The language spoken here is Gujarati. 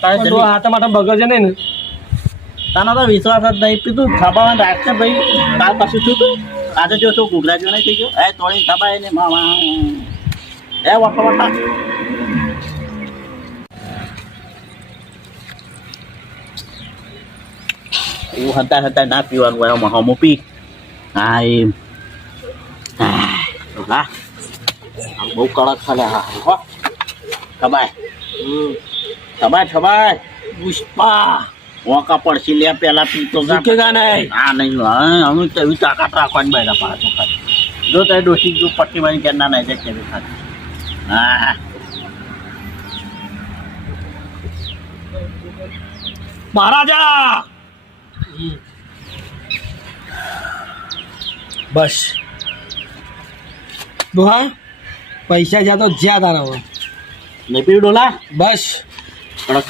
પણ તો હાથ માટે બગડશે નહીં ને. તને તો વિશ્વાસ જ નહીં પીધું થબાવાનું રાખશે ભાઈ. કાલ પાછું શું તું આજે જો શું ગુગરાજો નહીં થઈ ગયો એ તોડી થબાય ને મામા એ વખો વખા એવું હતા હતા ના પીવાનું હોય એમાં હમું પી હા એમ હા બહુ કડક ખાલે હા હો થબાય થબાય થબાય પુષ્પા વોકા પડશે લે પેલા પીતો ઝૂકેગા નહીં. હા નહીં હા અમે તો એવી તાકાત રાખવાની બહાર પાછો જો તારે ડોસી જો પટ્ટી મારી કે ના જાય કે ખાતી હા મહારાજા બસ દોહા પૈસા જ્યાં તો જ્યાં તારા નહીં પીવું ડોલા બસ કડક